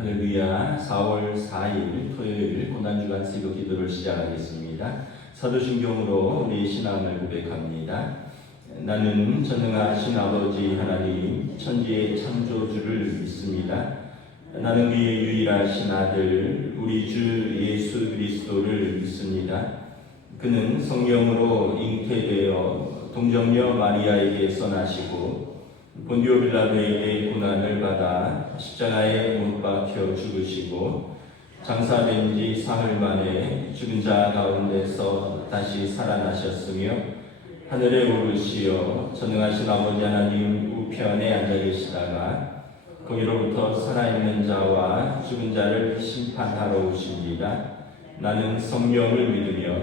할렐루야. 4월 4일 토요일 고난주간 새벽 기도를 시작하겠습니다. 사도신경으로 우리 신앙을 고백합니다. 나는 전능하신 아버지 하나님 천지의 창조주를 믿습니다. 나는 그의 유일하신 아들 우리 주 예수 그리스도를 믿습니다. 그는 성령으로 잉태되어 동정녀 마리아에게서 나시고 본디오 빌라도에게 고난을 받아 십자가에 못 박혀 죽으시고 장사된 지 사흘 만에 죽은 자 가운데서 다시 살아나셨으며 하늘에 오르시어 전능하신 아버지 하나님 우편에 앉아 계시다가 거기로부터 살아있는 자와 죽은 자를 심판하러 오십니다. 나는 성령을 믿으며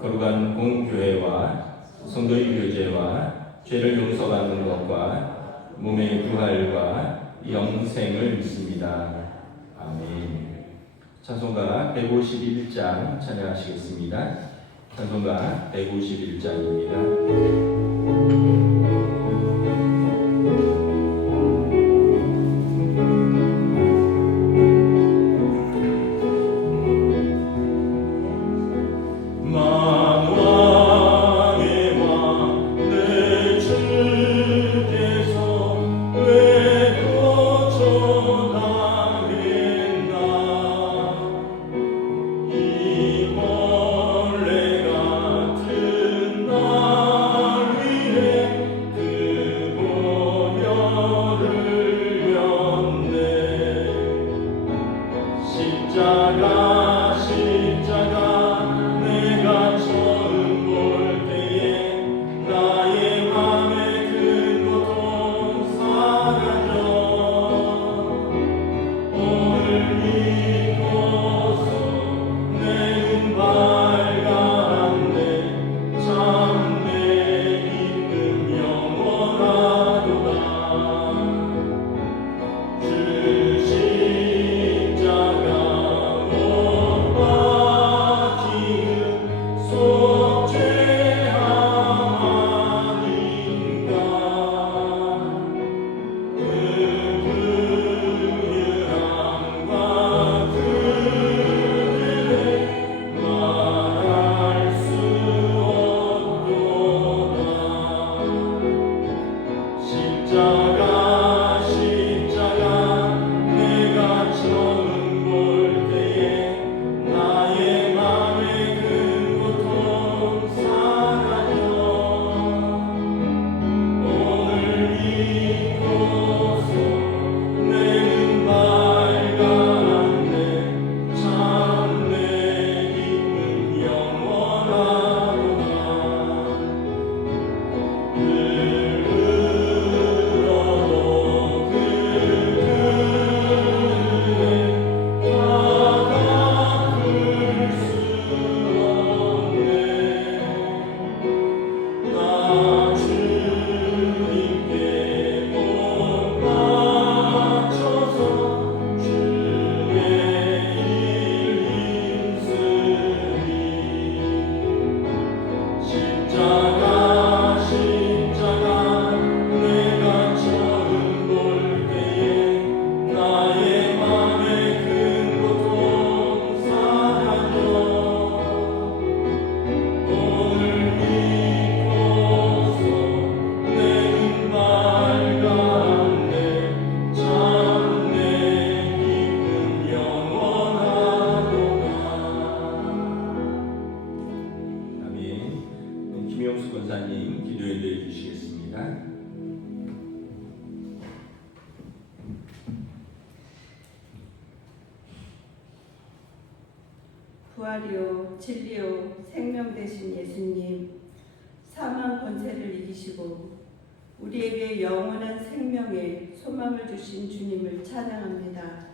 거룩한 공교회와 성도의 교제와 죄를 용서받는 것과 몸의 부활과 영생을 믿습니다. 아멘. 찬송가 151장 찬양하시겠습니다. 찬송가 151장입니다. 부활이요 진리요 생명 되신 예수님, 사망 권세를 이기시고 우리에게 영원한 생명의 소망을 주신 주님을 찬양합니다.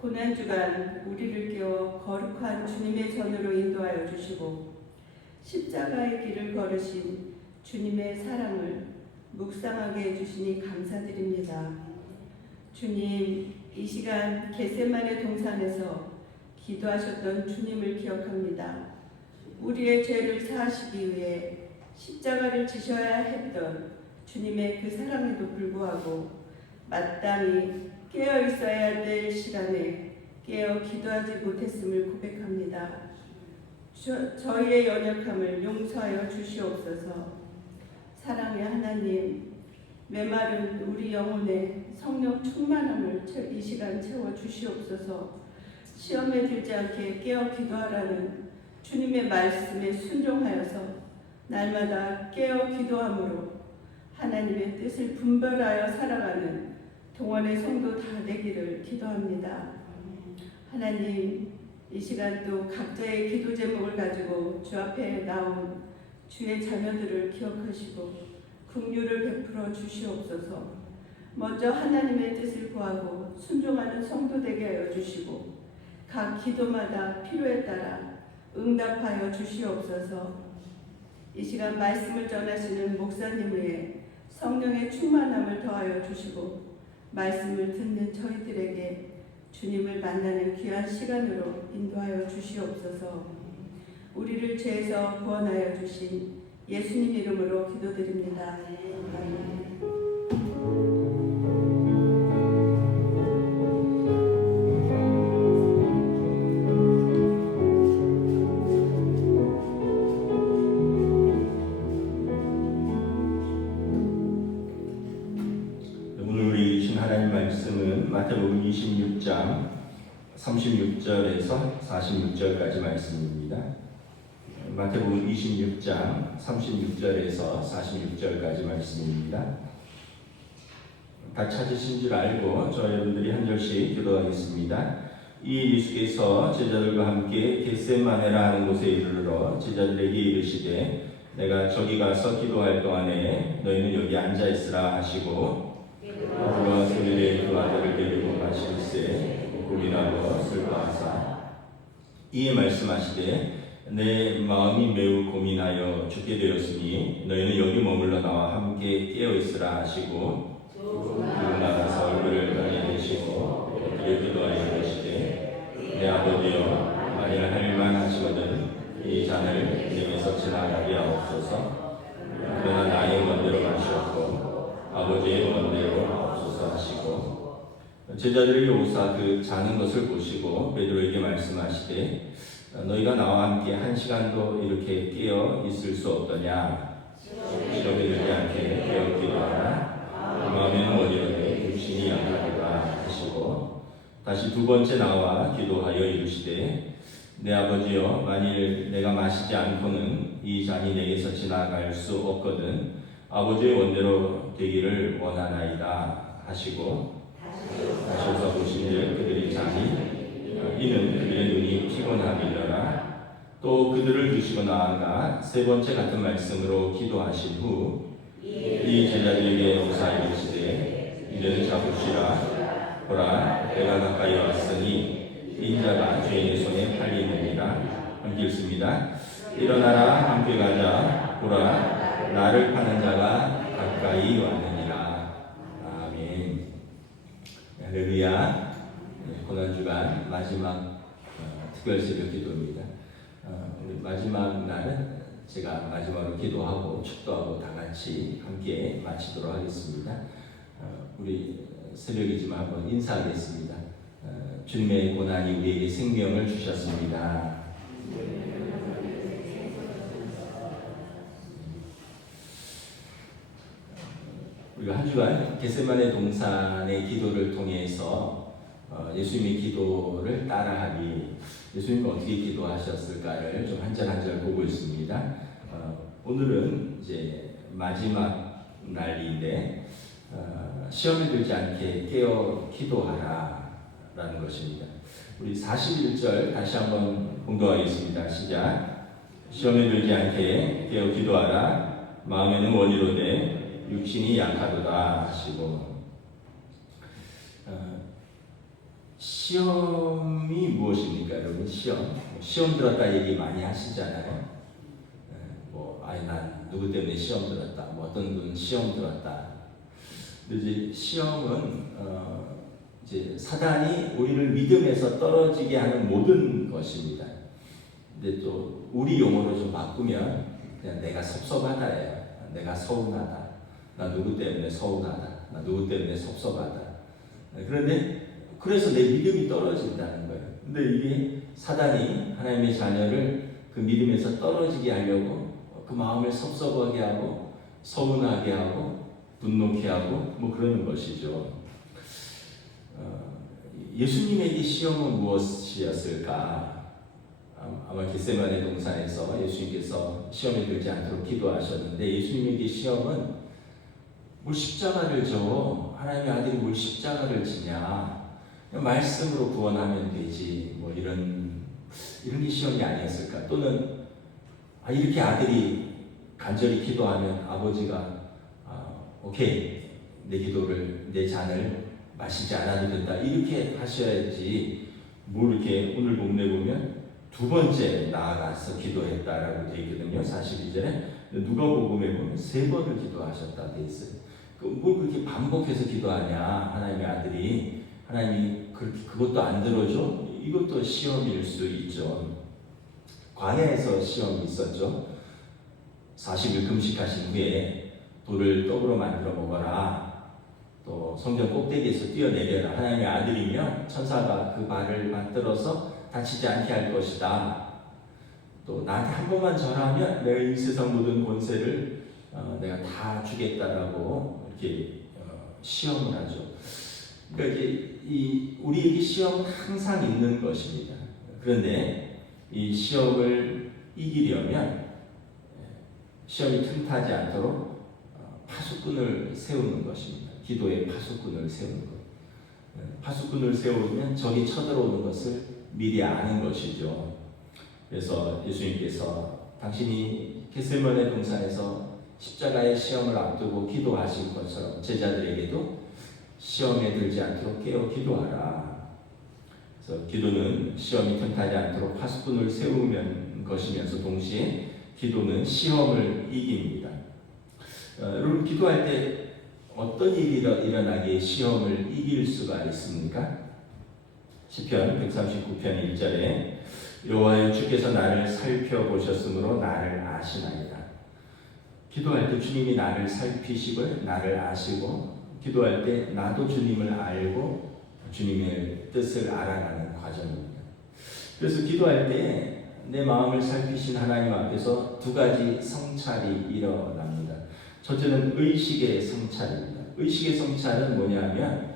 고난주간 우리를 깨워 거룩한 주님의 전으로 인도하여 주시고 십자가의 길을 걸으신 주님의 사랑을 묵상하게 해주시니 감사드립니다. 주님, 이 시간 겟세마네 동산에서 기도하셨던 주님을 기억합니다. 우리의 죄를 사하시기 위해 십자가를 지셔야 했던 주님의 그 사랑에도 불구하고 마땅히 깨어 있어야 될 시간에 깨어 기도하지 못했음을 고백합니다. 저희의 연약함을 용서하여 주시옵소서. 사랑의 하나님, 메마른 우리 영혼에 성령 충만함을 이 시간 채워 주시옵소서. 시험에 들지 않게 깨어 기도하라는 주님의 말씀에 순종하여서 날마다 깨어 기도함으로 하나님의 뜻을 분별하여 살아가는 동원의 성도 다 되기를 기도합니다. 하나님, 이 시간 또 각자의 기도 제목을 가지고 주 앞에 나온 주의 자녀들을 기억하시고 긍휼을 베풀어 주시옵소서. 먼저 하나님의 뜻을 구하고 순종하는 성도 되게 하여 주시고 각 기도마다 필요에 따라 응답하여 주시옵소서. 이 시간 말씀을 전하시는 목사님 외에 성령의 충만함을 더하여 주시고 말씀을 듣는 저희들에게 주님을 만나는 귀한 시간으로 인도하여 주시옵소서. 우리를 죄에서 구원하여 주신 예수님 이름으로 기도드립니다. 아멘. 마태복음 26장 36절에서 46절까지 말씀입니다. 마태복음 26장 36절에서 46절까지 말씀입니다. 다 찾으신 줄 알고 저 여러분들이 한 절씩 기도하겠습니다. 이 예수께서 제자들과 함께 겟세마네라 하는 곳에 이르러 제자들에게 이르시되 내가 저기 가서 기도할 동안에 너희는 여기 앉아 있으라 하시고 그와 소리를 그 아들을 데리고 가실새 고민하고 슬퍼하사 이에 말씀하시되 내 마음이 매우 고민하여 죽게 되었으니 너희는 여기 머물러 나와 함께 깨어 있으라 하시고 나가서 얼굴을 땅에 대시고 그를 기도하여 이르시되 내 아버지여 만일 할만하시거든 이 잔을 내게서 지나가게 하옵소서. 그러나 나의 원대로 마시옵고 아버지의 원대로 하옵소서 하시고 제자들이 오사 그 자는 것을 보시고 베드로에게 말씀하시되 너희가 나와 함께 한 시간도 이렇게 깨어 있을 수 없더냐. 시험에 들지 않게 깨어 기도하라. 마음에는 어디로되 육신이 약하도다 하시고 다시 두 번째 나와 기도하여 이르시되 내 아버지여 만일 내가 마시지 않고는 이 잔이 내게서 지나갈 수 없거든 아버지의 원대로 되기를 원하나이다 하시고 다시서 보시되 그들이 자니 이는 그들의 눈이 피곤함이더라. 또 그들을 두시고 나아가 세 번째 같은 말씀으로 기도하신 후 이 제자들에게 오사 이르시되 이제는 잡으시라. 보라 내가 가까이 왔으니 인자가 죄인의 손에 팔리느니라. 함께 읽습니다. 일어나라 함께 가자. 보라 나를 파는 자가 가까이 왔느니라. 아멘. 할렐루야. 고난주간 마지막 특별 새벽 기도입니다. 우리 마지막 날은 제가 마지막으로 기도하고 축도하고 다 같이 함께 마치도록 하겠습니다. 우리 새벽이지만 한번 인사하겠습니다. 주님의 고난이 우리에게 생명을 주셨습니다. 우리가 한 주간 겟세마네 동산의 기도를 통해서 예수님의 기도를 따라하니 예수님은 어떻게 기도하셨을까를 좀 한 절 한 절 보고 있습니다. 오늘은 이제 마지막 날인데 시험에 들지 않게 깨어 기도하라 라는 것입니다. 우리 41절 다시 한번 공독하겠습니다. 시작. 시험에 들지 않게 깨어 기도하라. 마음에는 원이로되 육신이 약하도다 하시고 시험이 무엇입니까, 여러분? 시험 들었다 얘기 많이 하시잖아요. 난 누구 때문에 시험 들었다. 어떤 분은 시험 들었다. 근데 이제 시험은 이제 사단이 우리를 믿음에서 떨어지게 하는 모든 것입니다. 근데 또 우리 용어로 좀 바꾸면 그냥 내가 섭섭하다예요. 내가 서운하다. 나 누구 때문에 서운하다. 나 누구 때문에 섭섭하다. 그런데 그래서 내 믿음이 떨어진다는 거예요. 근데 이게 사단이 하나님의 자녀를 그 믿음에서 떨어지게 하려고 그 마음을 섭섭하게 하고 서운하게 하고 분노케 하고 뭐 그러는 것이죠. 예수님에게 시험은 무엇이었을까? 아마 겟세마네 동산에서 예수님께서 시험에 들지 않도록 기도하셨는데 예수님에게 시험은 뭘 십자가를 져 하나님의 아들이 뭘 십자가를 지냐 그냥 말씀으로 구원하면 되지 뭐 이런 게 시험이 아니었을까? 또는 이렇게 아들이 간절히 기도하면 아버지가 오케이 내 기도를 내 잔을 마시지 않아도 된다 이렇게 하셔야지 뭐 이렇게 오늘 본문에 보면 두 번째 나아가서 기도했다라고 되어 있거든요. 42절에 누가복음에 보면 세 번을 기도하셨다 되어 있어요. 뭘 그렇게 반복해서 기도하냐 하나님의 아들이 하나님이 그렇게 그것도 안 들어줘? 이것도 시험일 수 있죠. 광야에서 시험이 있었죠. 40일 금식하신 후에 돌을 떡으로 만들어 먹어라. 또 성전 꼭대기에서 뛰어내려라. 하나님의 아들이며 천사가 그 발을 맞들어서 다치지 않게 할 것이다. 또 나한테 한 번만 절하면 내가 이 세상 모든 권세를 내가 다 주겠다라고 이렇게 시험을 하죠. 그러니까 이게 우리에게 시험은 항상 있는 것입니다. 그런데 이 시험을 이기려면 시험이 틈타지 않도록 파수꾼을 세우는 것입니다. 기도의 파수꾼을 세우는 것. 파수꾼을 세우면 적이 쳐들어오는 것을 미리 아는 것이죠. 그래서 예수님께서 당신이 겟세마네 동산에서 십자가의 시험을 앞두고 기도하신 것처럼 제자들에게도 시험에 들지 않도록 깨어 기도하라. 그래서 기도는 시험이 틈타지 않도록 파수꾼을 세우는 것이면서 동시에 기도는 시험을 이깁니다. 여러분 기도할 때 어떤 일이 일어나기에 시험을 이길 수가 있습니까? 시편 139편 1절에 여호와여 주께서 나를 살펴보셨으므로 나를 아시나이다. 기도할 때 주님이 나를 살피시고 나를 아시고 기도할 때 나도 주님을 알고 주님의 뜻을 알아가는 과정입니다. 그래서 기도할 때 내 마음을 살피신 하나님 앞에서 두 가지 성찰이 일어납니다. 첫째는 의식의 성찰입니다. 의식의 성찰은 뭐냐면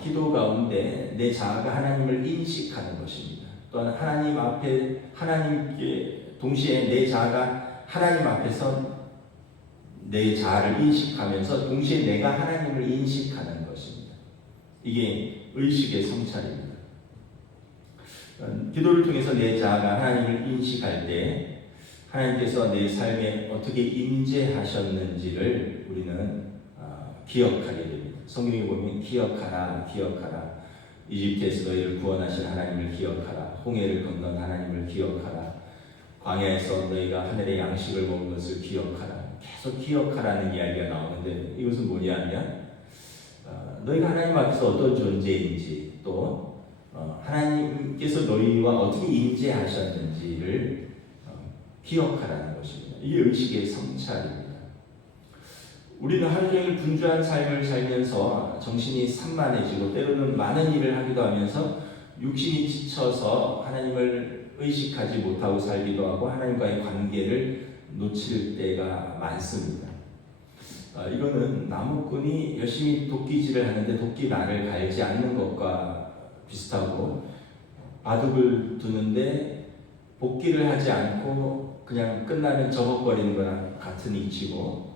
기도 가운데 내 자아가 하나님을 인식하는 것입니다. 또한 하나님 앞에 하나님께 동시에 내 자아가 하나님 앞에서 내 자아를 인식하면서 동시에 내가 하나님을 인식하는 것입니다. 이게 의식의 성찰입니다. 기도를 통해서 내 자아가 하나님을 인식할 때 하나님께서 내 삶에 어떻게 임재하셨는지를 우리는 기억하게 됩니다. 성경에 보면 기억하라, 기억하라. 이집트에서 너희를 구원하신 하나님을 기억하라. 홍해를 건넌 하나님을 기억하라. 광야에서 너희가 하늘의 양식을 먹은 것을 기억하라. 계속 기억하라는 이야기가 나오는데 이것은 뭐냐면 너희가 하나님 앞에서 어떤 존재인지 또 하나님께서 너희와 어떻게 임재하셨는지를 기억하라는 것입니다. 이게 의식의 성찰입니다. 우리는 하루 종일 분주한 삶을 살면서 정신이 산만해지고 때로는 많은 일을 하기도 하면서 육신이 지쳐서 하나님을 의식하지 못하고 살기도 하고 하나님과의 관계를 놓칠 때가 많습니다. 이거는 나무꾼이 열심히 도끼질을 하는데 도끼날을 갈지 않는 것과 비슷하고 바둑을 두는데 복기를 하지 않고 그냥 끝나면 접어버리는 거랑 같은 이치고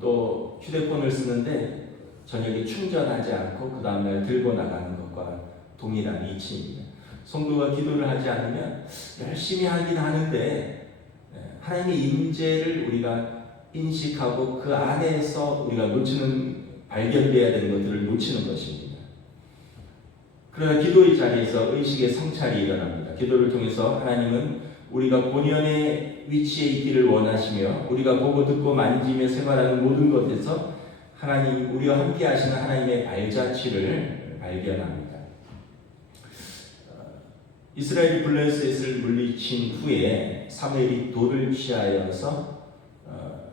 또 휴대폰을 쓰는데 저녁에 충전하지 않고 그 다음날 들고 나가는 것과 동일한 이치입니다. 성도가 기도를 하지 않으면 열심히 하긴 하는데 하나님의 임재를 우리가 인식하고 그 안에서 우리가 발견돼야 되는 것들을 놓치는 것입니다. 그러나 기도의 자리에서 의식의 성찰이 일어납니다. 기도를 통해서 하나님은 우리가 본연의 위치에 있기를 원하시며 우리가 보고 듣고 만지며 생활하는 모든 것에서 하나님, 우리와 함께 하시는 하나님의 발자취를 발견합니다. 이스라엘이 블레셋을 물리친 후에 사무엘이 돌을 취하여서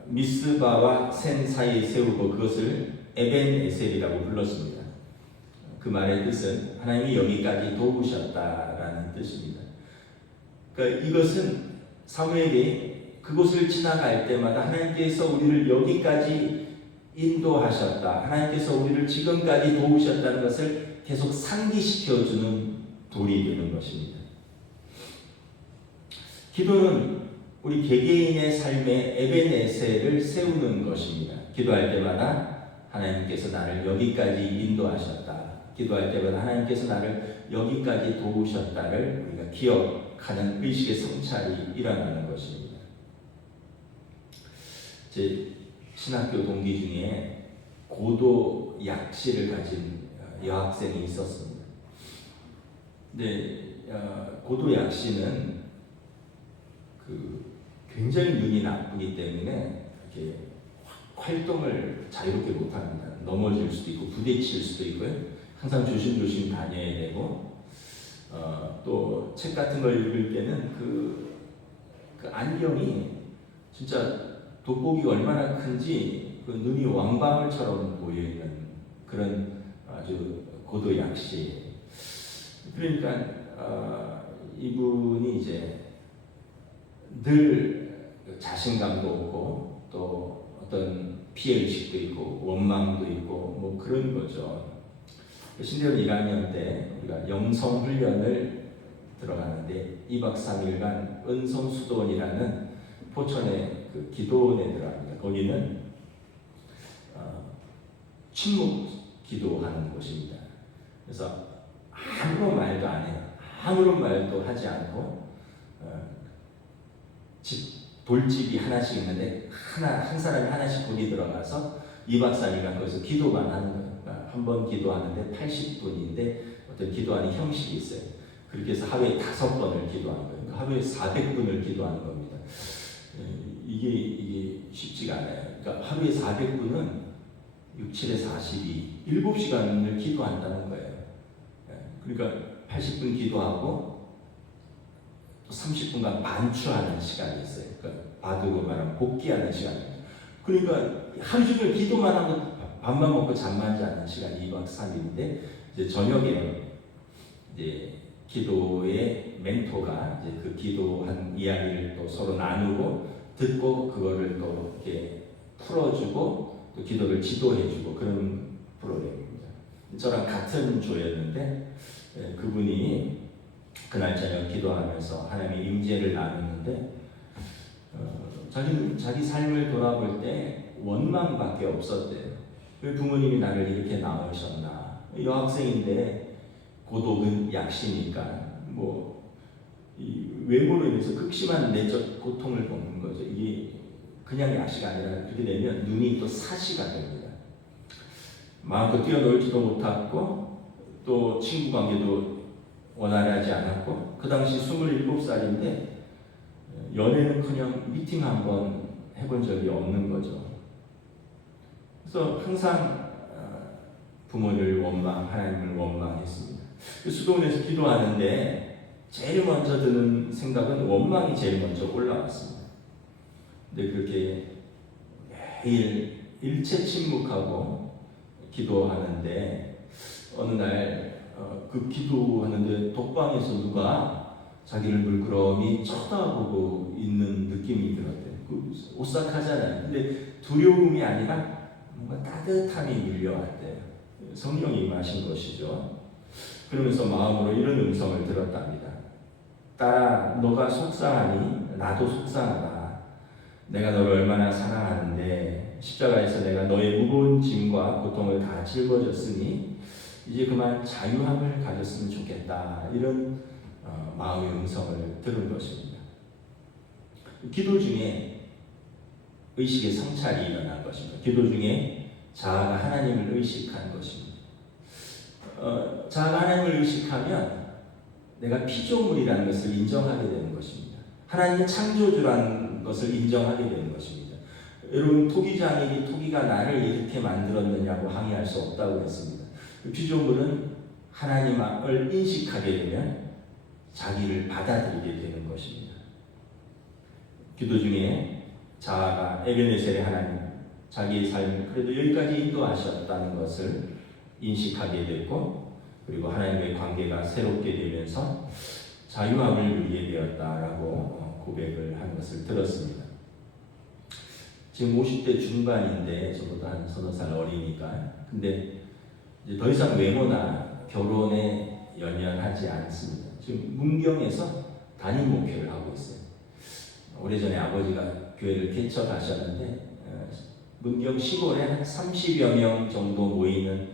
미스바와 센 사이에 세우고 그것을 에벤에셀이라고 불렀습니다. 그 말의 뜻은 하나님이 여기까지 도우셨다라는 뜻입니다. 그러니까 이것은 사무엘이 그곳을 지나갈 때마다 하나님께서 우리를 여기까지 인도하셨다, 하나님께서 우리를 지금까지 도우셨다는 것을 계속 상기시켜주는 돌이 되는 것입니다. 기도는 우리 개개인의 삶에 에베네셀을 세우는 것입니다. 기도할 때마다 하나님께서 나를 여기까지 인도하셨다, 기도할 때마다 하나님께서 나를 여기까지 도우셨다를 우리가 기억하는 의식의 성찰이 일어나는 것입니다. 제 신학교 동기 중에 고도 약시를 가진 여학생이 있었습니다. 근데 고도 약시는 굉장히 눈이 나쁘기 때문에 이렇게 활동을 자유롭게 못합니다. 넘어질 수도 있고 부딪힐 수도 있고요. 항상 조심조심 다녀야 되고, 또 책 같은 걸 읽을 때는 그 안경이 진짜 돋보기가 얼마나 큰지 그 눈이 왕방울처럼 보이는 그런 아주 고도 약시. 그러니까 이분이 이제 늘 자신감도 없고 또 어떤 피해의식도 있고 원망도 있고 뭐 그런 거죠. 신대원 1학년 때 우리가 영성훈련을 들어가는데 2박 3일간 은성수도원이라는 포천의 그 기도원에 들어갑니다. 거기는 침묵 기도하는 곳입니다. 그래서 아무런 말도 안 해요. 아무런 말도 하지 않고 돌집이 하나씩 있는데 한 사람이 하나씩 문이 들어가서 2박 3일간 거기서 기도만 하는 거예요. 한 번 기도하는데 80분인데 어떤 기도하는 형식이 있어요. 그렇게 해서 하루에 5번을 기도하는 거예요. 하루에 400분을 기도하는 겁니다. 이게 쉽지가 않아요. 그러니까 하루에 400분은 6, 7에 42, 7시간을 기도한다는 거예요. 그러니까 80분 기도하고 또 30분간 반추하는 시간이 있어요. 그러니까 바둑으로 말하면 복귀하는 시간이에요. 그러니까 하루 종일 기도만 하고 밥만 먹고 잠만 자는 시간이 2박 3일인데 이제 저녁에 이제 기도의 멘토가 이제 그 기도한 이야기를 또 서로 나누고 듣고 그거를 또 이렇게 풀어주고 또 기도를 지도해주고 그런 프로그램입니다. 저랑 같은 조였는데 그분이 그날 저녁 기도하면서 하나님의 임재를 나누는데 자기 삶을 돌아볼 때 원망밖에 없었대요. 왜 부모님이 나를 이렇게 낳으셨나? 여학생인데 고독은 약시니까 이 외모로 인해서 극심한 내적 고통을 겪는 거죠. 이게 그냥 약시가 아니라 그렇게 되면 눈이 또 사시가 됩니다. 마음껏 뛰어놀지도 못했고 또 친구 관계도 원활하지 않았고 그 당시 27살인데 연애는커녕 미팅 한번 해본 적이 없는 거죠. 그래서 항상 부모를 원망, 하나님을 원망했습니다. 수도원에서 기도하는데 제일 먼저 드는 생각은 원망이 제일 먼저 올라왔습니다. 근데 그렇게 매일 일체 침묵하고 기도하는데 어느 날 그 기도하는데 독방에서 누가 자기를 물끄러미 쳐다보고 있는 느낌이 들었대요. 오싹하잖아요. 근데 두려움이 아니라 뭔가 따뜻함이 밀려왔대요. 성령이 임하신 것이죠. 그러면서 마음으로 이런 음성을 들었답니다. 딸아, 너가 속상하니 나도 속상하다. 내가 너를 얼마나 사랑하는데 십자가에서 내가 너의 무거운 짐과 고통을 다 짊어졌으니 이제 그만 자유함을 가졌으면 좋겠다. 이런 마음의 음성을 들은 것입니다. 기도 중에 의식의 성찰이 일어난 것입니다. 기도 중에 자아가 하나님을 의식한 것입니다. 자아가 하나님을 의식하면 내가 피조물이라는 것을 인정하게 되는 것입니다. 하나님의 창조주라는 것을 인정하게 되는 것입니다. 여러분, 토기장에게 토기가 나를 이렇게 만들었느냐고 항의할 수 없다고 했습니다. 피조물은 하나님을 인식하게 되면 자기를 받아들이게 되는 것입니다. 기도 중에 자아가 에베네셀의 하나님, 자기의 삶을 그래도 여기까지 인도하셨다는 것을 인식하게 됐고 그리고 하나님의 관계가 새롭게 되면서 자유함을 누리게 되었다라고 고백을 한 것을 들었습니다. 지금 50대 중반인데 저보다 한 서너 살 어리니까. 근데 이제 더 이상 외모나 결혼에 연연하지 않습니다. 지금 문경에서 담임 목회를 하고 있어요. 오래전에 아버지가 교회를 개척 하셨는데 문경 시골에 한 30여 명 정도 모이는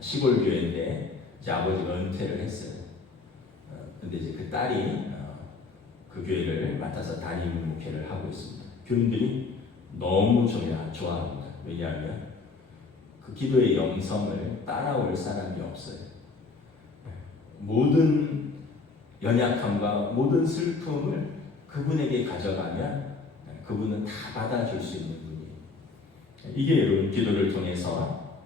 시골 교회인데 이제 아버지가 은퇴를 했어요. 근데 이제 그 딸이 그 교회를 맡아서 담임 목회를 하고 있습니다. 교인들이 너무 좋아합니다. 왜냐하면 그 기도의 영성을 따라올 사람이 없어요. 모든 연약함과 모든 슬픔을 그분에게 가져가면 그분은 다 받아줄 수 있는 분이에요. 이게 여러분 기도를 통해서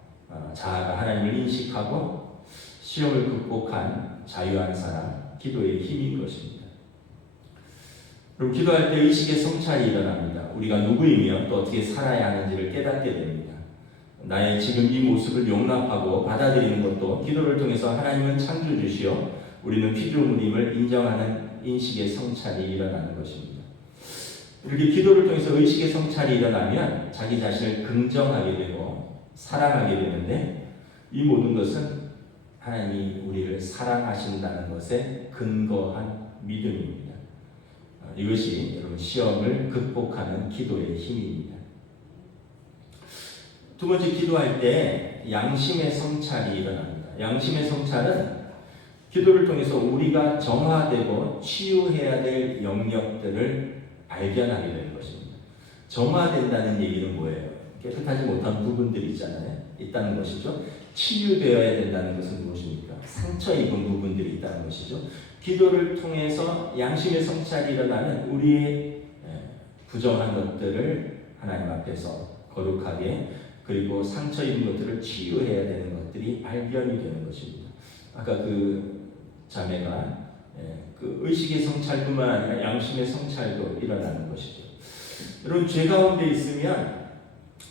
자아가 하나님을 인식하고 시험을 극복한 자유한 사람, 기도의 힘인 것입니다. 그럼 기도할 때 의식의 성찰이 일어납니다. 우리가 누구이며 또 어떻게 살아야 하는지를 깨닫게 됩니다. 나의 지금 이 모습을 용납하고 받아들이는 것도 기도를 통해서 하나님은 창조주시오, 우리는 피조물임을 인정하는 인식의 성찰이 일어나는 것입니다. 이렇게 기도를 통해서 의식의 성찰이 일어나면 자기 자신을 긍정하게 되고 사랑하게 되는데, 이 모든 것은 하나님이 우리를 사랑하신다는 것에 근거한 믿음입니다. 이것이 여러분 시험을 극복하는 기도의 힘입니다. 두 번째, 기도할 때 양심의 성찰이 일어납니다. 양심의 성찰은 기도를 통해서 우리가 정화되고 치유해야 될 영역들을 발견하게 되는 것입니다. 정화된다는 얘기는 뭐예요? 깨끗하지 못한 부분들이 있다는 것이죠. 치유되어야 된다는 것은 무엇입니까? 상처 입은 부분들이 있다는 것이죠. 기도를 통해서 양심의 성찰이 일어나면 우리의 부정한 것들을 하나님 앞에서 거룩하게, 그리고 상처 입은 것들을 치유해야 되는 것들이 발견이 되는 것입니다. 아까 그 자매가 그 의식의 성찰뿐만 아니라 양심의 성찰도 일어나는 것이죠. 여러분, 죄 가운데 있으면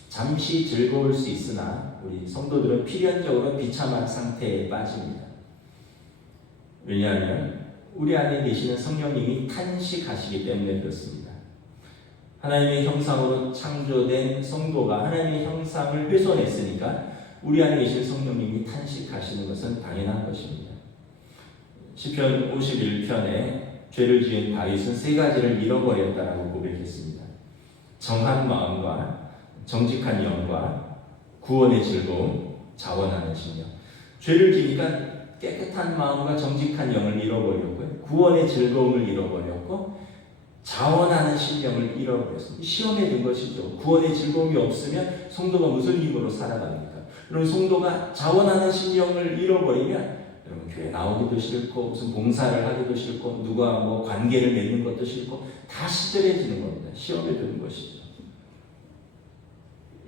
잠시 즐거울 수 있으나 우리 성도들은 필연적으로 비참한 상태에 빠집니다. 왜냐하면 우리 안에 계시는 성령님이 탄식하시기 때문에 그렇습니다. 하나님의 형상으로 창조된 성도가 하나님의 형상을 훼손했으니까 우리 안에 계신 성령님이 탄식하시는 것은 당연한 것입니다. 시편 51편에 죄를 지은 다윗은 세 가지를 잃어버렸다라고 고백했습니다. 정한 마음과 정직한 영과 구원의 즐거움, 자원하는 심령. 죄를 지니까 깨끗한 마음과 정직한 영을 잃어버렸고요, 구원의 즐거움을 잃어버렸고, 자원하는 심령을 잃어버렸습니다. 시험에 든 것이죠. 구원의 즐거움이 없으면 성도가 무슨 힘으로 살아갑니까? 여러분, 성도가 자원하는 심령을 잃어버리면 여러분 교회 나오기도 싫고, 무슨 봉사를 하기도 싫고, 누가 뭐 관계를 맺는 것도 싫고, 다 시들해지는 겁니다. 시험에 드는 것이죠.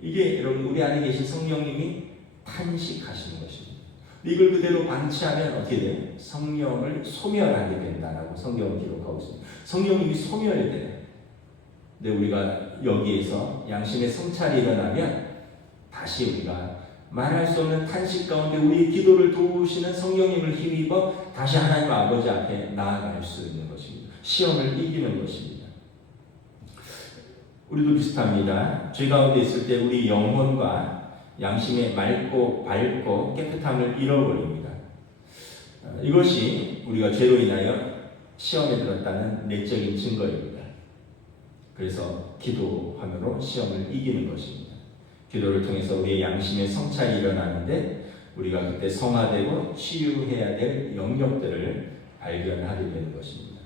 이게 여러분 우리 안에 계신 성령님이 탄식하시는 것입니다. 이걸 그대로 방치하면 어떻게 돼요? 성령을 소멸하게 된다라고 성경은 기록하고 있습니다. 성령님이 소멸돼요. 근데 우리가 여기에서 양심의 성찰이 일어나면 다시 우리가 말할 수 없는 탄식 가운데 우리의 기도를 도우시는 성령님을 힘입어 다시 하나님 아버지 앞에 나아갈 수 있는 것입니다. 시험을 이기는 것입니다. 우리도 비슷합니다. 죄 가운데 있을 때 우리 영혼과 양심의 맑고 밝고 깨끗함을 잃어버립니다. 이것이 우리가 죄로 인하여 시험에 들었다는 내적인 증거입니다. 그래서 기도함으로 시험을 이기는 것입니다. 기도를 통해서 우리의 양심의 성찰이 일어나는데 우리가 그때 성화되고 치유해야 될 영역들을 발견하게 되는 것입니다.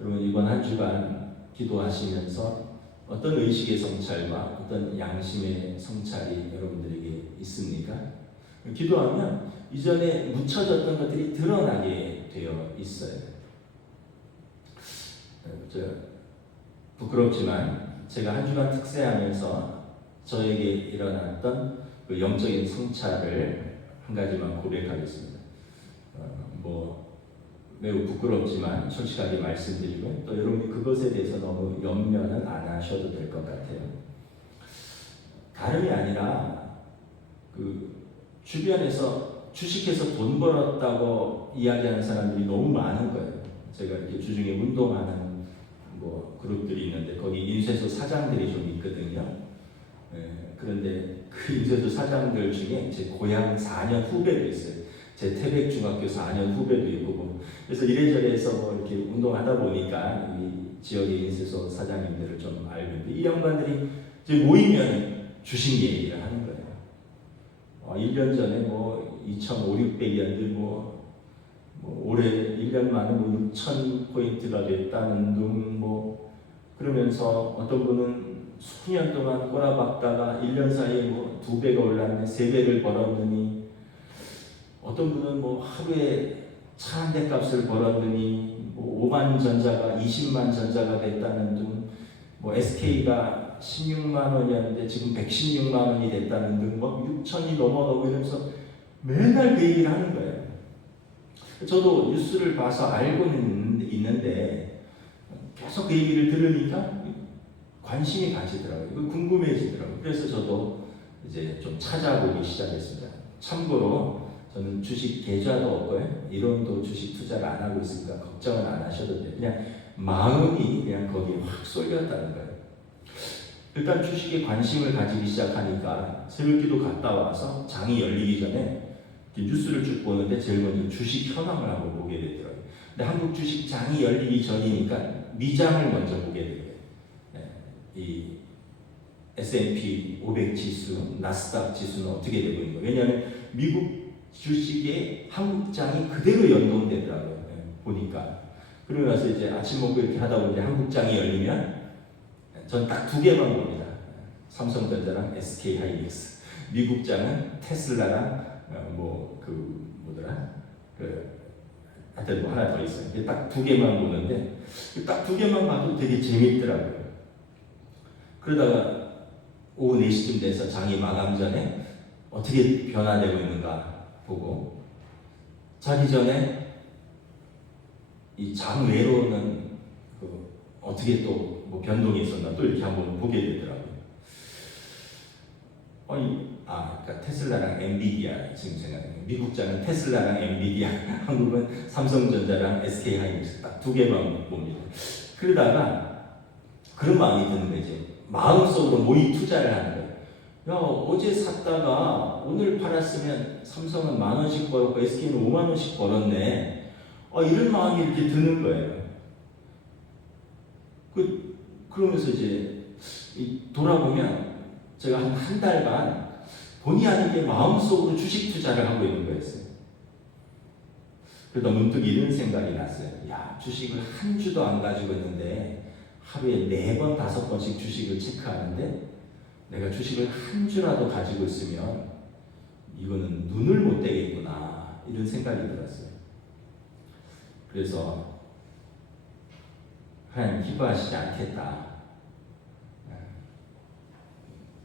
여러분, 이번 한 주간 기도하시면서 어떤 의식의 성찰과 어떤 양심의 성찰이 여러분들에게 있습니까? 기도하면 이전에 묻혀졌던 것들이 드러나게 되어 있어요. 부끄럽지만 제가 한 주간 특세하면서 저에게 일어났던 그 영적인 성찰을 한 가지만 고백하겠습니다. 매우 부끄럽지만 솔직하게 말씀드리고, 또 여러분이 그것에 대해서 너무 염려는 안 하셔도 될 것 같아요. 다름이 아니라 그 주변에서 주식해서 돈 벌었다고 이야기하는 사람들이 너무 많은 거예요. 제가 이렇게 주중에 운동하는 뭐 그룹들이 있는데 거기 인쇄소 사장들이 좀 있거든요. 그런데 그 인쇄소 사장들 중에 제 고향 4년 후배도 있어요. 제 태백중학교 4년 후배도 있고 뭐. 그래서 이래저래 해서 뭐 이렇게 운동하다 보니까 이 지역의 인쇄소 사장님들을 좀 알고 있는데 이 양반들이 이제 모이면 주식 얘기를 하는 거예요. 1년 전에 뭐 2,500~600이었는데 뭐 올해 1년 만에 뭐 6,000포인트가 됐다는 둥 뭐 그러면서 어떤 분은 수년 동안 꼬라박다가 1년 사이에 뭐 2배가 올랐네, 3배를 벌었느니 어떤 분은 뭐 하루에 차 한 대 값을 벌었느니 뭐 5만 전자가 20만 전자가 됐다는 둥, 뭐 SK가 16만 원이었는데 지금 116만 원이 됐다는 등 뭐 6천이 넘어가고 이러면서 맨날 그 얘기를 하는 거예요. 저도 뉴스를 봐서 알고는 있는데 계속 그 얘기를 들으니까 관심이 가지더라고요. 궁금해지더라고요. 그래서 저도 이제 좀 찾아보기 시작했습니다. 참고로 저는 주식 계좌도 없고요. 이론도 주식 투자를 안 하고 있으니까 걱정은 안 하셔도 돼요. 그냥 마음이 그냥 거기에 확 쏠렸다는 거예요. 일단 주식에 관심을 가지기 시작하니까 새벽기도 갔다 와서 장이 열리기 전에 뉴스를 쭉 보는데 제일 먼저 주식 현황을 한번 보게 되더라고요. 근데 한국 주식 장이 열리기 전이니까 미장을 먼저 보게 돼요. 이 S&P 500 지수, 나스닥 지수는 어떻게 되고 있는 거예요? 왜냐하면 미국 주식에 한국 장이 그대로 연동되더라고요. 보니까. 그러고 나서 이제 아침 먹고 이렇게 하다 보니 한국 장이 열리면 전 딱 2개만 봅니다. 삼성전자랑 SK 하이닉스. 미국 장은 테슬라랑 하여튼 뭐 하나 더 있어요. 딱 2개만 보는데 딱 2개만 봐도 되게 재밌더라고요. 그러다가 오후 4시쯤 돼서 장이 마감 전에 어떻게 변화되고 있는가 보고 자기 전에 이 장 외로는 어떻게 또 뭐 변동이 있었나 또 이렇게 한번 보게 되더라고요. 그러니까 테슬라랑 엔비디아 지금 생각해요. 미국 장은 테슬라랑 엔비디아, 한국은 삼성전자랑 SK 하이닉스 딱 2개만 봅니다. 그러다가 그런 마음이 드는 거예요. 이제 마음속으로 모의 투자를 하는 거예요. 야, 어제 샀다가 오늘 팔았으면 삼성은 10,000원씩 벌었고 SK는 5만 원씩 벌었네. 이런 마음이 이렇게 드는 거예요. 그러면서 이제 돌아보면 제가 한 달간 본의 아니게 마음속으로 주식 투자를 하고 있는 거였어요. 그러다 문득 이런 생각이 났어요. 야, 주식을 한 주도 안 가지고 있는데 하루에 4번, 5번씩 주식을 체크하는데 내가 주식을 한 주라도 가지고 있으면 이거는 눈을 못 떼겠구나 이런 생각이 들었어요. 그래서 하나님 기뻐하시지 않겠다.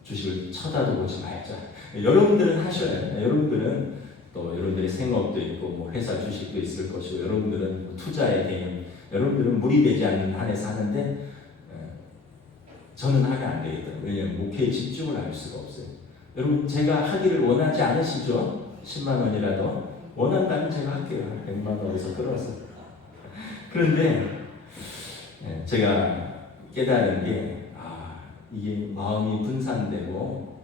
주식을 쳐다도 보지 말자. 여러분들은 하셔야 돼요. 여러분들은 또 여러분들의 생업도 있고 뭐 회사 주식도 있을 것이고 여러분들은 투자에 대한 여러분들은 무리되지 않는 한에서 하는데 저는 하면 안 되겠더라고요. 왜냐하면 목회에 집중을 할 수가 없어요. 여러분 제가 하기를 원하지 않으시죠? 10만 원이라도 원한다면 제가 할게요. 100만 원 어디서 끌어서. 그런데 제가 깨달은 게 이게 마음이 분산되고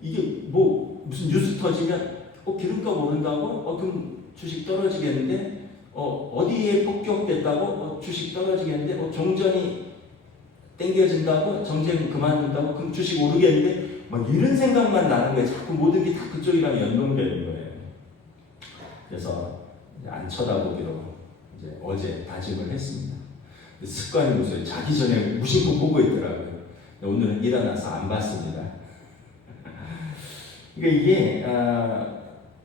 이게 뭐 무슨 뉴스 터지면 기름값 오른다고? 그럼 주식 떨어지겠는데? 어디에 폭격됐다고? 주식 떨어지겠는데? 종전이 땡겨진다고? 정쟁 그만둔다고? 그럼 주식 오르겠는데? 막 이런 생각만 나는 거예요. 자꾸 모든 게 다 그쪽이랑 연동되는 거예요. 그래서 안 쳐다보기로 이제 어제 다짐을 했습니다. 습관이 무서워요. 자기 전에 무심코 보고 있더라고요. 오늘은 일어나서 안 봤습니다. 그러니까 이게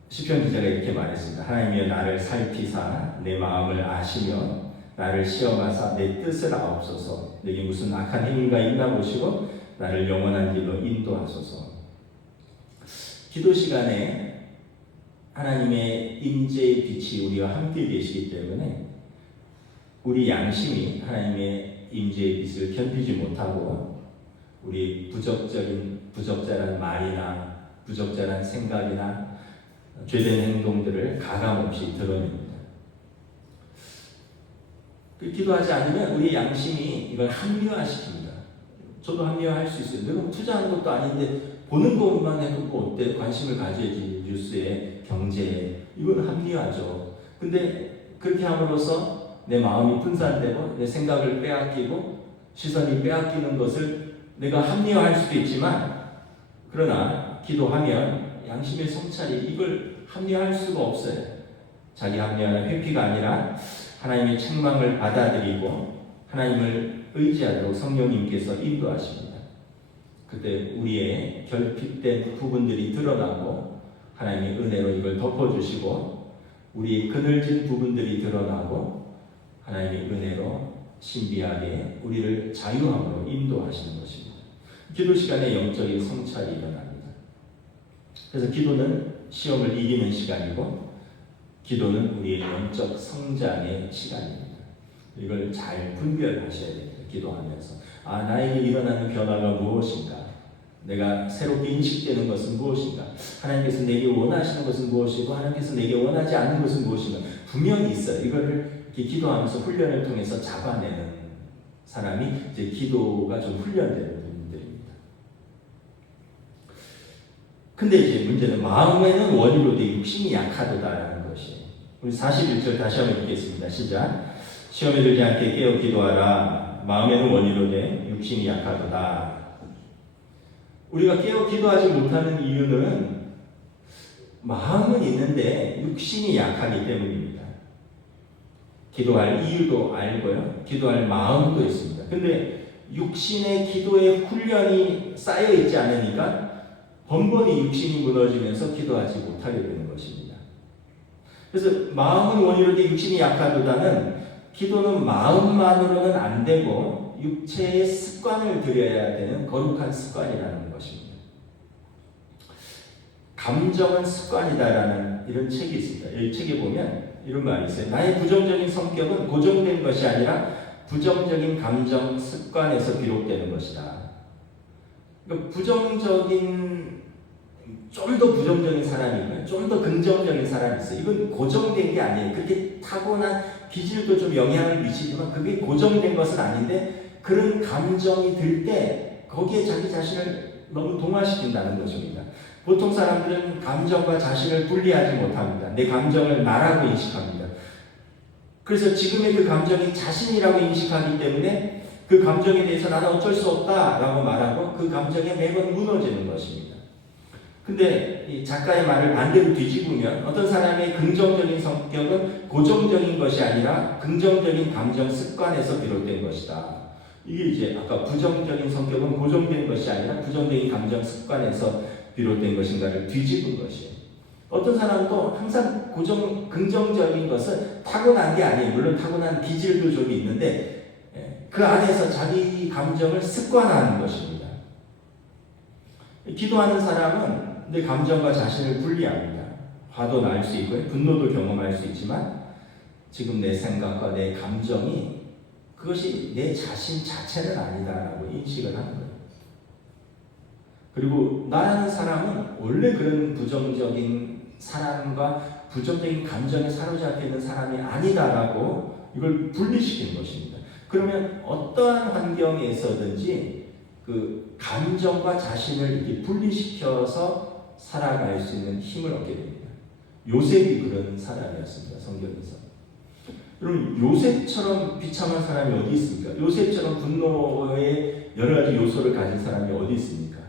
시편 기자가 이렇게 말했습니다. 하나님이여 나를 살피사 내 마음을 아시며 나를 시험하사 내 뜻을 아옵소서. 내게 무슨 악한 행위가 있나 보시고 나를 영원한 길로 인도하소서. 기도 시간에 하나님의 임재의 빛이 우리와 함께 계시기 때문에 우리 양심이 하나님의 임재의 빛을 견디지 못하고 우리 부적절한 말이나 부적절한 생각이나 죄된 행동들을 가감없이 드러냅니다. 기도하지 않으면 우리 양심이 이걸 합리화시킵니다. 저도 합리화할 수 있어요. 내가 뭐 투자하는 것도 아닌데 보는 것만 해도 뭐 어때? 관심을 가져야지. 뉴스에, 경제에. 이건 합리화죠. 근데 그렇게 함으로써 내 마음이 분산되고 내 생각을 빼앗기고 시선이 빼앗기는 것을 내가 합리화할 수도 있지만, 그러나 기도하면 양심의 성찰이 이걸 합리화할 수가 없어요. 자기 합리화는 회피가 아니라 하나님의 책망을 받아들이고 하나님을 의지하도록 성령님께서 인도하십니다. 그때 우리의 결핍된 부분들이 드러나고 하나님의 은혜로 이걸 덮어주시고, 우리의 그늘진 부분들이 드러나고 하나님의 은혜로 신비하게 우리를 자유함으로 인도하시는 것입니다. 기도 시간에 영적인 성찰이 일어납니다. 그래서 기도는 시험을 이기는 시간이고 기도는 우리의 영적 성장의 시간입니다. 이걸 잘 분별하셔야 됩니다. 기도하면서 나에게 일어나는 변화가 무엇인가, 내가 새롭게 인식되는 것은 무엇인가, 하나님께서 내게 원하시는 것은 무엇이고 하나님께서 내게 원하지 않는 것은 무엇인가 분명히 있어요. 이거를 이렇게 기도하면서 훈련을 통해서 잡아내는 사람이 이제 기도가 좀 훈련되는 분들입니다. 근데 이제 문제는 마음에는 원이로되 육신이 약하도다라는 것이. 우리 41절 다시 한번 읽겠습니다. 시작. 시험에 들지 않게 깨어 기도하라. 마음에는 원이로되 육신이 약하도다. 우리가 깨어 기도하지 못하는 이유는 마음은 있는데 육신이 약하기 때문입니다. 기도할 이유도 알고요. 기도할 마음도 있습니다. 근데 육신의 기도의 훈련이 쌓여 있지 않으니까 번번이 육신이 무너지면서 기도하지 못하게 되는 것입니다. 그래서 마음은 원이로되 육신이 약하도다는 기도는 마음만으로는 안 되고 육체의 습관을 들여야 되는 거룩한 습관이라는 것입니다. 감정은 습관이다라는 이런 책이 있습니다. 이 책에 보면 이런 말이 있어요. 나의 부정적인 성격은 고정된 것이 아니라 부정적인 감정 습관에서 비롯되는 것이다. 그러니까 좀 더 부정적인 사람이 있고요. 좀 더 긍정적인 사람이 있어요. 이건 고정된 게 아니에요. 그렇게 타고난 기질도 좀 영향을 미치지만 그게 고정된 것은 아닌데, 그런 감정이 들 때 거기에 자기 자신을 너무 동화시킨다는 것입니다. 보통 사람들은 감정과 자신을 분리하지 못합니다. 내 감정을 나라고 인식합니다. 그래서 지금의 그 감정이 자신이라고 인식하기 때문에 그 감정에 대해서 나는 어쩔 수 없다라고 말하고 그 감정에 매번 무너지는 것입니다. 근데 이 작가의 말을 반대로 뒤집으면 어떤 사람의 긍정적인 성격은 고정적인 것이 아니라 긍정적인 감정 습관에서 비롯된 것이다. 이게 이제 아까 부정적인 성격은 고정된 것이 아니라 부정적인 감정 습관에서 비롯된 것인가를 뒤집은 것이에요. 어떤 사람도 항상 긍정적인 것은 타고난 게 아니에요. 물론 타고난 기질도 좀 있는데 그 안에서 자기 감정을 습관화하는 것입니다. 기도하는 사람은 내 감정과 자신을 분리합니다. 화도 날 수 있고요. 분노도 경험할 수 있지만 지금 내 생각과 내 감정이 그것이 내 자신 자체는 아니다라고 인식을 하는 거예요. 그리고 나라는 사람은 원래 그런 부정적인 사람과 부정적인 감정에 사로잡혀 있는 사람이 아니다라고 이걸 분리시키는 것입니다. 그러면 어떠한 환경에서든지 그 감정과 자신을 이렇게 분리시켜서 살아갈 수 있는 힘을 얻게 됩니다. 요셉이 그런 사람이었습니다. 성경에서. 여러분, 요셉처럼 비참한 사람이 어디 있습니까? 요셉처럼 분노의 여러 가지 요소를 가진 사람이 어디 있습니까?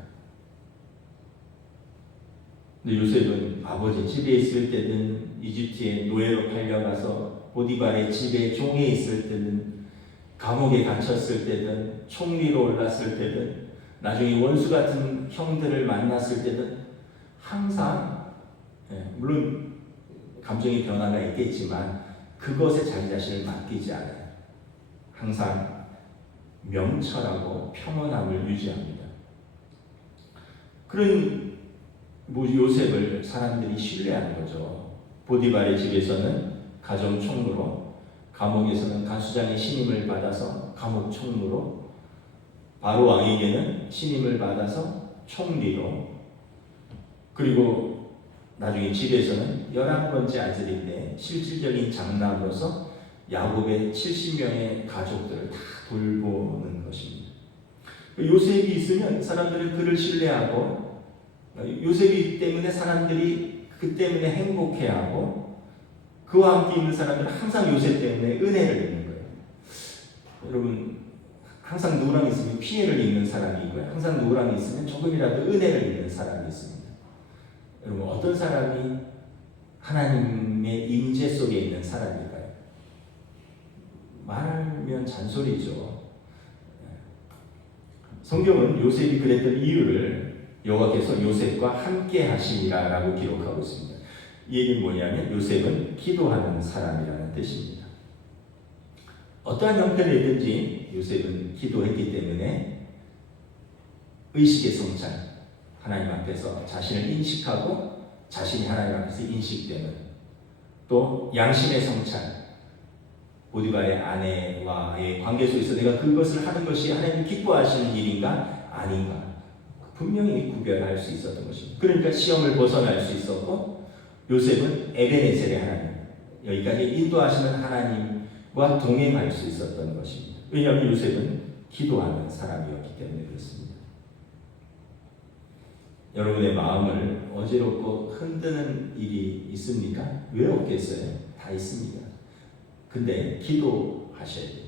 근데 요셉은 아버지 집에 있을 때든 이집트의 노예로 팔려가서 보디발의 집에 종에 있을 때든 감옥에 갇혔을 때든 총리로 올랐을 때든 나중에 원수 같은 형들을 만났을 때든 항상 물론 감정의 변화가 있겠지만 그것에 자기 자신을 맡기지 않아요. 항상 명철하고 평온함을 유지합니다. 그런 요셉을 사람들이 신뢰하는 거죠. 보디발의 집에서는 가정 총무로, 감옥에서는 가수장의 신임을 받아서 감옥 총무로, 바로 왕에게는 신임을 받아서 총리로, 그리고 나중에 집에서는 11번째 아들인데 실질적인 장남으로서 야곱의 70명의 가족들을 다 돌보는 것입니다. 요셉이 있으면 사람들은 그를 신뢰하고, 요셉이 때문에 사람들이 그 때문에 행복해하고, 그와 함께 있는 사람들은 항상 요셉 때문에 은혜를 입는 거예요. 여러분, 항상 누구랑 있으면 피해를 입는 사람이 있고요. 항상 누구랑 있으면 조금이라도 은혜를 입는 사람이 있습니다. 여러분, 어떤 사람이 하나님의 임재 속에 있는 사람일까요? 말하면 잔소리죠. 성경은 요셉이 그랬던 이유를 여호와께서 요셉과 함께 하심이라라고 기록하고 있습니다. 이 얘기는 뭐냐면 요셉은 기도하는 사람이라는 뜻입니다. 어떠한 형편이든지 요셉은 기도했기 때문에 의식의 성찰, 하나님 앞에서 자신을 인식하고 자신이 하나님 앞에서 인식되는, 또 양심의 성찰, 보디발의 아내와의 관계 속에서 내가 그것을 하는 것이 하나님 기뻐하시는 일인가 아닌가 분명히 구별할 수 있었던 것입니다. 그러니까 시험을 벗어날 수 있었고, 요셉은 에베네셀의 하나님, 여기까지 인도하시는 하나님과 동행할 수 있었던 것입니다. 왜냐하면 요셉은 기도하는 사람이었기 때문에 그렇습니다. 여러분의 마음을 어지럽고 흔드는 일이 있습니까? 왜 없겠어요? 다 있습니다. 근데 기도하셔야 돼요.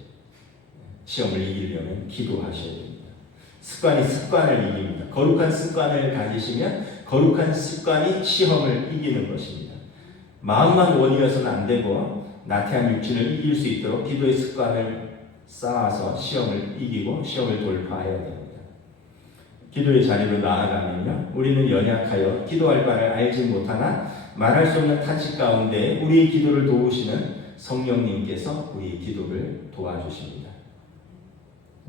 시험을 이기려면 기도하셔야 됩니다. 습관이 습관을 이깁니다. 거룩한 습관을 가지시면 거룩한 습관이 시험을 이기는 것입니다. 마음만 원이어서는 안 되고 나태한 육신을 이길 수 있도록 기도의 습관을 쌓아서 시험을 이기고 시험을 돌파해야 됩니다. 기도의 자리로 나아가면요, 우리는 연약하여 기도할 바를 알지 못하나 말할 수 없는 탄식 가운데 우리의 기도를 도우시는 성령님께서 우리의 기도를 도와주십니다.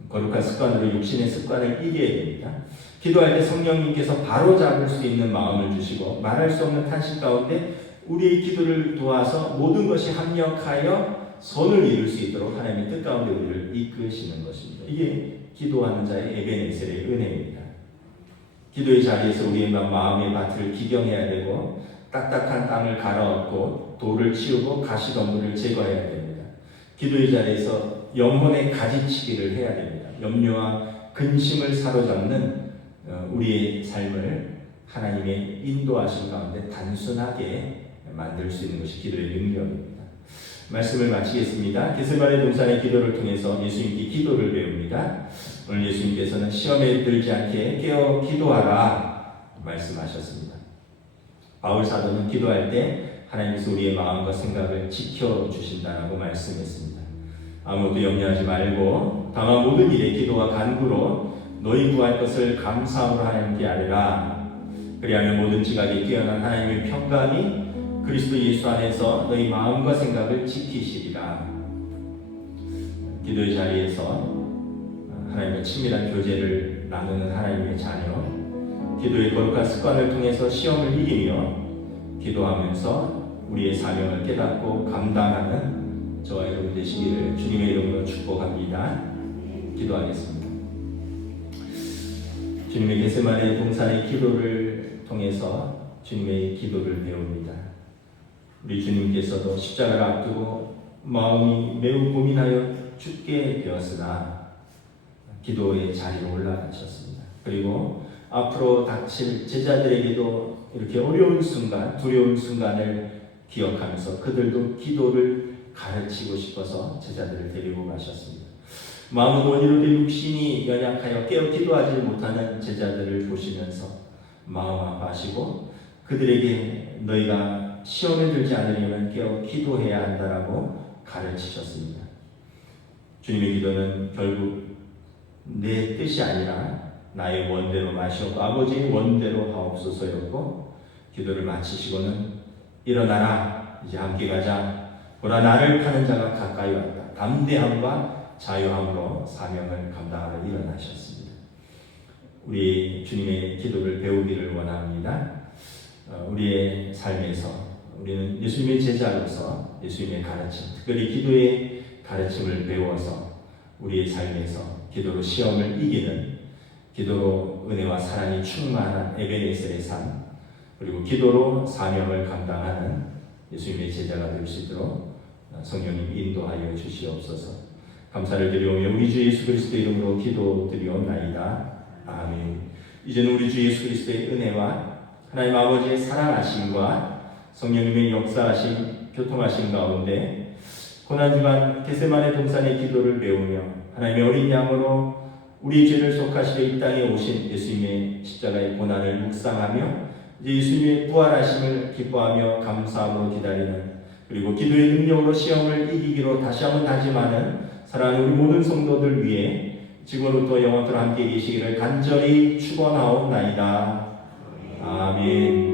거룩한 습관으로 육신의 습관을 이겨야 됩니다. 기도할 때 성령님께서 바로 잡을 수 있는 마음을 주시고 말할 수 없는 탄식 가운데 우리의 기도를 도와서 모든 것이 합력하여 선을 이룰 수 있도록 하나님의 뜻 가운데 우리를 이끄시는 것입니다. 이게 기도하는 자의 에베네셀의 은혜입니다. 기도의 자리에서 우리의 마음의 밭을 기경해야 되고, 딱딱한 땅을 갈아엎고 돌을 치우고 가시덤불을 제거해야 됩니다. 기도의 자리에서 영혼의 가지치기를 해야 됩니다. 염려와 근심을 사로잡는 우리의 삶을 하나님의 인도하심 가운데 단순하게 만들 수 있는 것이 기도의 능력입니다. 말씀을 마치겠습니다. 겟세마네 동산의 기도를 통해서 예수님께 기도를 배웁니다. 오늘 예수님께서는 시험에 들지 않게 깨어 기도하라 말씀하셨습니다. 바울 사도는 기도할 때 하나님께서 우리의 마음과 생각을 지켜주신다라고 말씀했습니다. 아무것도 염려하지 말고 다만 모든 일에 기도와 간구로 너희 구할 것을 감사함으로 하나님께 아뢰라. 그리하면 모든 지각에 뛰어난 하나님의 평강이 그리스도 예수 안에서 너희 마음과 생각을 지키시리라. 기도의 자리에서 하나님과 친밀한 교제를 나누는 하나님의 자녀, 기도의 거룩한 습관을 통해서 시험을 이기며 기도하면서 우리의 사명을 깨닫고 감당하는 저와 여러분 되시기를 주님의 이름으로 축복합니다. 기도하겠습니다. 주님의 겟세마네 동산의 기도를 통해서 주님의 기도를 배웁니다. 우리 주님께서도 십자가를 앞두고 마음이 매우 고민하여 죽게 되었으나 기도의 자리로 올라가셨습니다. 그리고 앞으로 닥칠 제자들에게도 이렇게 어려운 순간, 두려운 순간을 기억하면서 그들도 기도를 가르치고 싶어서 제자들을 데리고 가셨습니다. 마음은 원이로 된 육신이 연약하여 깨어 기도하지 못하는 제자들을 보시면서 마음 아파하시고 그들에게 너희가 시험에 들지 않으려면 깨어 기도해야 한다라고 가르치셨습니다. 주님의 기도는 결국 내 뜻이 아니라 나의 원대로 마시옵고 아버지의 원대로 하옵소서였고, 기도를 마치시고는 일어나라, 이제 함께 가자. 보라, 나를 파는 자가 가까이 왔다. 담대함과 자유함으로 사명을 감당하러 일어나셨습니다. 우리 주님의 기도를 배우기를 원합니다. 우리의 삶에서 우리는 예수님의 제자로서 예수님의 가르침, 특별히 기도의 가르침을 배워서 우리의 삶에서 기도로 시험을 이기는, 기도로 은혜와 사랑이 충만한 에베네셀의 삶, 그리고 기도로 사명을 감당하는 예수님의 제자가 될 수 있도록 성령님 인도하여 주시옵소서. 감사를 드리오며 우리 주 예수 그리스도의 이름으로 기도드리옵나이다. 아멘. 이제는 우리 주 예수 그리스도의 은혜와 하나님 아버지의 사랑하심과 성령님의 역사하심, 교통하심 가운데 고난주간 겟세마네 동산의 기도를 배우며 하나님의 어린 양으로 우리 죄를 속하시려 이 땅에 오신 예수님의 십자가의 고난을 묵상하며 이제 예수님의 부활하심을 기뻐하며 감사함으로 기다리는, 그리고 기도의 능력으로 시험을 이기기로 다시 한번 다짐하는 사랑하는 우리 모든 성도들 위해 지금부터 영원토록 함께 계시기를 간절히 축원하옵나이다. 아멘.